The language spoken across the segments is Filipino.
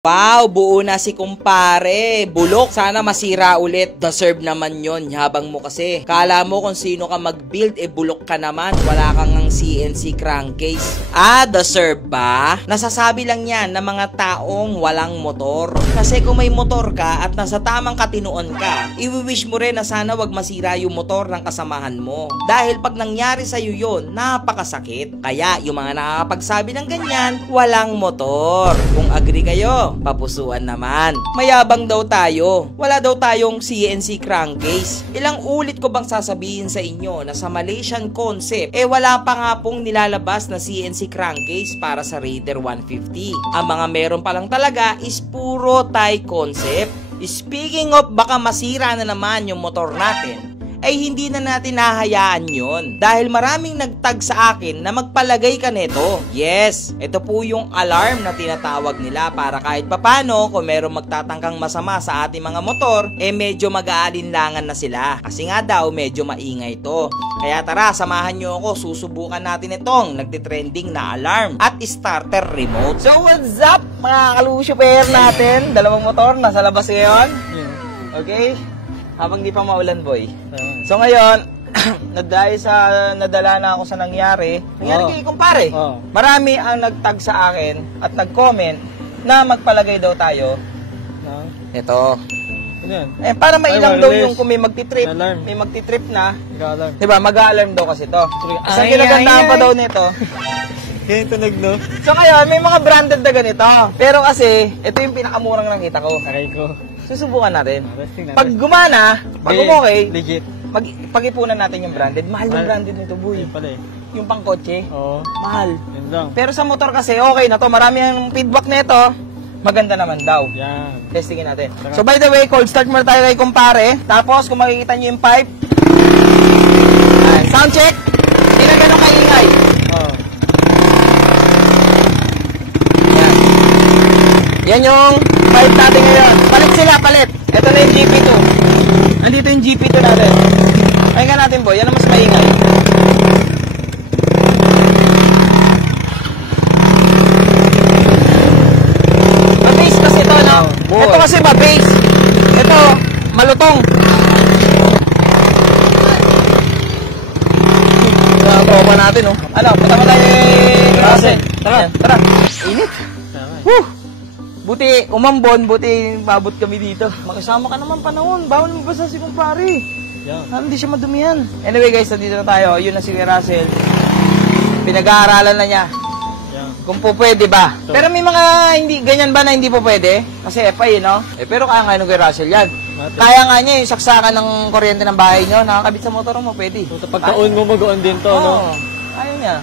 Wow, buo na si kumpare. Bulok. Sana masira ulit. Deserve naman yon. Habang mo kasi. Kala mo kung sino ka mag-build, bulok ka naman. Wala kang ang CNC crankcase. Deserve ba? Nasasabi lang yan ng mga taong walang motor. Kasi kung may motor ka at nasa tamang katinuan ka, i-wish mo rin na sana wag masira yung motor ng kasamahan mo. Dahil pag nangyari sa'yo yun, napakasakit. Kaya yung mga nakakapagsabi ng ganyan, walang motor. Kung agree kayo, papusuan naman. Mayabang daw tayo. Wala daw tayong CNC crankcase. Ilang ulit ko bang sasabihin sa inyo na sa Malaysian concept, wala pa nga pong nilalabas na CNC crankcase para sa Raider 150. Ang mga meron pa lang talaga is puro Thai concept. Speaking of baka masira na naman yung motor natin, ay hindi na natin nahayaan yon. Dahil maraming nagtag sa akin na magpalagay ka nito. Yes, ito po yung alarm na tinatawag nila para kahit papano kung merong magtatangkang masama sa ating mga motor, medyo mag-aalinlangan na sila. Kasi nga daw medyo maingay to. Kaya tara, samahan nyo ako, susubukan natin itong nagtitrending na alarm at starter remote. So what's up mga kalusyuper natin? Dalawang motor, nasa labas ngayon. Okay? Habang di pa maulan, boy. So ngayon, nadala na ako sa nangyari. Kay kumpare. Marami ang nagtag sa akin at nag-comment na magpalagay daw tayo. Ito. Para mailang daw yung kung may magti-trip. May magti-trip na. Diba, mag-alarm daw kasi to. Isang kinagandaan pa daw nito. Yan tunog, no? So ngayon, may mga branded na ganito. Pero kasi, ito yung pinakamurang nakita ko. Aray ko. Susubukan natin. Pag gumana, pag okay, legit. Pag-ipunan natin yung branded. Mahal yung branded nito, boy. Yung pang kotse. Oo. Mahal. Yun lang. Pero sa motor kasi, okay na to. Marami ang feedback nito. Maganda naman daw. Yan. Testingin natin. So by the way, cold start muna tayo kay kumpare. Tapos kung makikita nyo yung pipe. Sound check. Hindi na ganun kaingay. Yan yung pipe natin ngayon. Palit sila, palit. Ito na yung GP2. Andito yung GP2 natin. Pahinga natin, boy. Yan ang mas maingay. Mabase kasi ito, no? Ito kasi mabase. Ito, malutong. Nakatropa natin, no? Ano, punta mo tayo kay Russell. Tara. Init. Woo! Buti umambon, buti mabot kami dito. Makasama ka naman panahon. Bawal mo basta si kumpare. Hindi siya madumihan. Anyway guys, nandito na tayo. Yun na si Russell. Pinag-aaralan na niya. Kung po pwede ba. Pero may mga hindi ganyan ba na hindi po pwede? Kasi FI, no? Pero kaya nga nung kay Russell yan. Kaya nga niya yung saksakan ng kuryente ng bahay nyo. Nakakabit sa motor mo, pwede. Pagka-on mo, mag-on din to, no? Ayaw niya.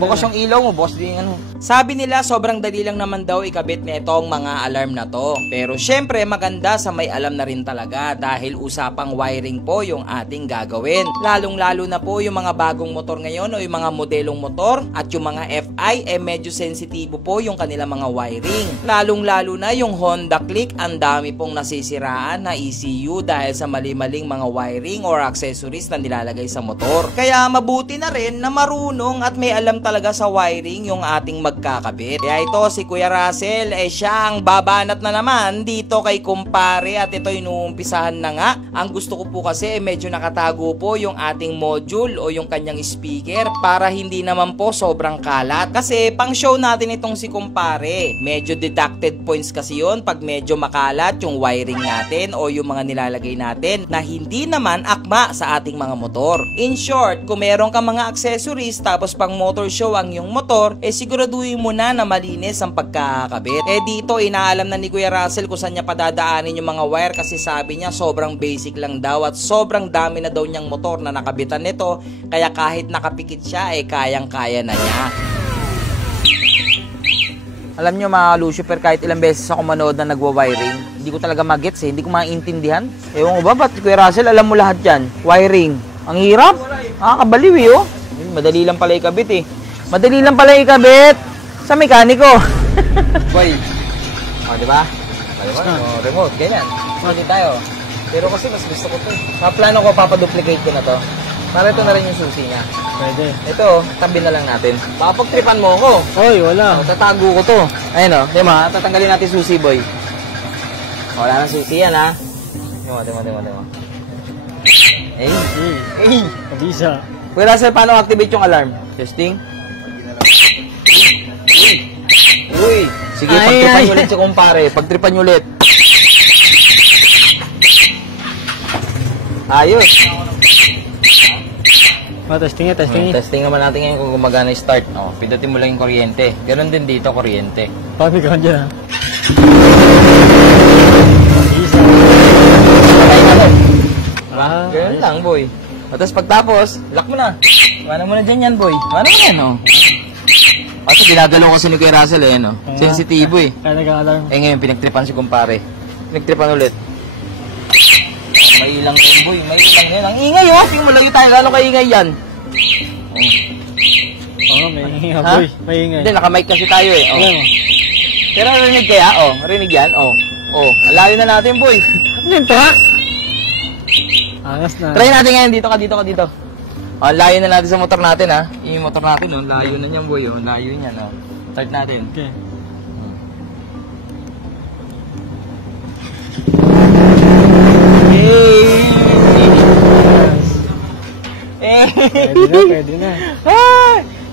Bukas yung ilaw mo, boss din ano. Sabi nila sobrang dali lang naman daw ikabit na itong mga alarm na to. Pero syempre maganda sa may alam na rin talaga dahil usapang wiring po yung ating gagawin. Lalong lalo na po yung mga bagong motor ngayon o yung mga modelong motor at yung mga FI medyo sensitibo po yung kanilang mga wiring. Lalong lalo na yung Honda Click, ang dami pong nasisiraan na ECU dahil sa mali-maling mga wiring or accessories na nilalagay sa motor. Kaya mabuti na rin na marunong at may alam talaga sa wiring yung ating magkakabit. Kaya ito si Kuya Russell, siya ang babanat na naman dito kay kumpare at ito inuumpisahan na nga. Ang gusto ko po kasi medyo nakatago po yung ating module o yung kanyang speaker para hindi naman po sobrang kalat. Kasi pang show natin itong si kumpare. Medyo deducted points kasi yun pag medyo makalat yung wiring natin o yung mga nilalagay natin na hindi naman akma sa ating mga motor. In short, kung meron ka mga accessories tapos pang motor show ang yung motor, siguraduhin mo na malinis ang pagkakabit. Dito inaalam na ni Kuya Russell kung saan niya padadaanin yung mga wire kasi sabi niya sobrang basic lang daw at sobrang dami na daw niyang motor na nakabitan nito kaya kahit nakapikit siya kayang-kaya na niya. Alam nyo mga Lucifer, kahit ilang beses ako manood na nagwa-wiring, hindi ko talaga magets hindi ko maintindihan. Ewan ko ba, ba't Kuya Russell alam mo lahat yan? Wiring. Ang hirap. Nakakabaliw madali lang pala ikabit Madali lang pala ikabit sa mekaniko. Boy. Diba? Remote, ganyan. Hindi tayo. Pero kasi mas gusto ko to. Sa plano ko, papaduplicate ko na to. Para ito na rin yung susi niya. Pwede. Ito, tabi na lang natin. Baka pagtripan mo ako. Oy, wala. Tatago ko to. Ayun o. Di ba? Tatanggalin natin susi, boy. Wala nang susi yan, ha? Timo. Eh. Kabisa. Kuya Russell, paano activate yung alarm? Testing. Uy. Sige, pagtripan nyo ulit si kumpare. Pagtripan nyo ulit. Ayos. Testing nga. Testing naman natin ngayon kung gumagana yung start. Pindutin mo lang yung kuryente. Ganon din dito, kuryente. Paano ka dyan, ha? Kabisa. Sabay na lang. Ganun ayos. lang, boy. Tapos pagtapos, lock mo na. Iwanan mo na dyan yan, boy. Iwanan mo yan, Kasi ginagalaw ko ni Kuya Russell, Sensitibo, Kaya nag-alarm. Ngayon, pinagtripan si kumpare. Pinagtripan ulit. May ilang yan, boy. May ilang yan. Ang ingay, Tingnan mo, layo tayo. Gano'ng kaingay yan? Oo, may ingay, Ha? boy. May ingay. Hindi, nakamic kasi tayo, Alam mo. Pero rinig kaya, rinig yan, Ang layo na natin, boy. Ano yung truck? Angas na. Try natin ngayon, dito ka. Layo na natin sa motor natin, ha. Yung motor natin, layo na niyan, boy, Layo niyan, Start natin. Okay. Pwede na.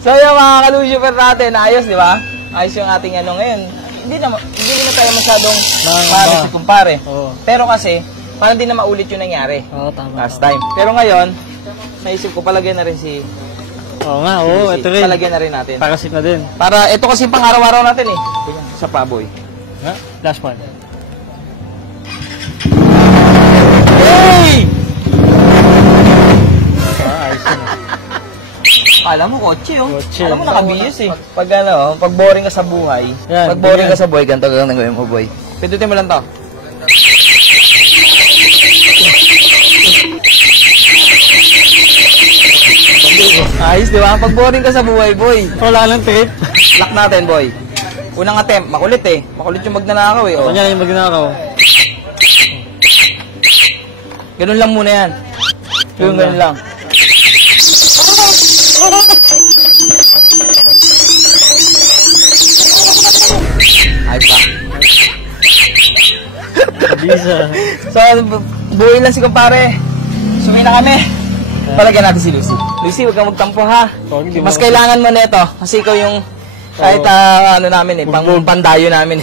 So yung mga kalusuper natin, ayos, di ba? Ayos yung ating ngayon. Hindi na tayo masyadong maano si kumpare. Oo. Pero kasi, parang di na maulit yung nangyari Oo, tama. last time. Pero ngayon, naisip ko palagyan na rin si... Oo nga, ito rin. Palagyan na rin natin. Parasit na din. Para, ito kasi pang araw-araw natin sa paboy. Ha? Last one. Hey! Ayos yun. Alam mo, kotse, Kotse. Alam mo, nakabiyos, Pag pag boring ka sa buhay, Yan, pag boring ganyan. ka sa buhay, ganito gawin mo, boy. Pindutin mo lang to. Ayos, di ba? Pag boring ka sa buhay, boy. Wala lang trip. Lock natin, boy. Unang attempt, makulit, Makulit yung magnanakaw, Kanya lang yung magnakaw. Ganun lang muna yan. Ganun lang. Ayos ba? Kabisa. So, buhay lang si kumpare. Suwi na kami. Palagyan natin si Lucy. Lucy, huwag kang magtampo, ha? Mas kailangan mo nito. Kasi ikaw yung kahit namin, pandayo namin,